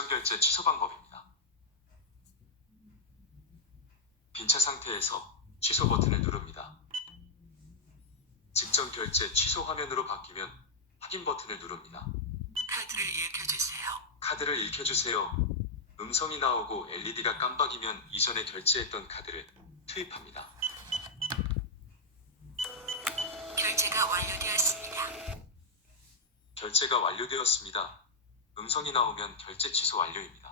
직전 결제 취소 방법입니다. 빈차 상태에서 취소 버튼을 누릅니다. 직전 결제 취소 화면으로 바뀌면 확인 버튼을 누릅니다. 카드를 읽혀주세요. 카드를 읽혀주세요. 음성이 나오고 LED가 깜빡이면 이전에 결제했던 카드를 투입합니다. 결제가 완료되었습니다. 결제가 완료되었습니다. 음성이 나오면 결제 취소 완료입니다.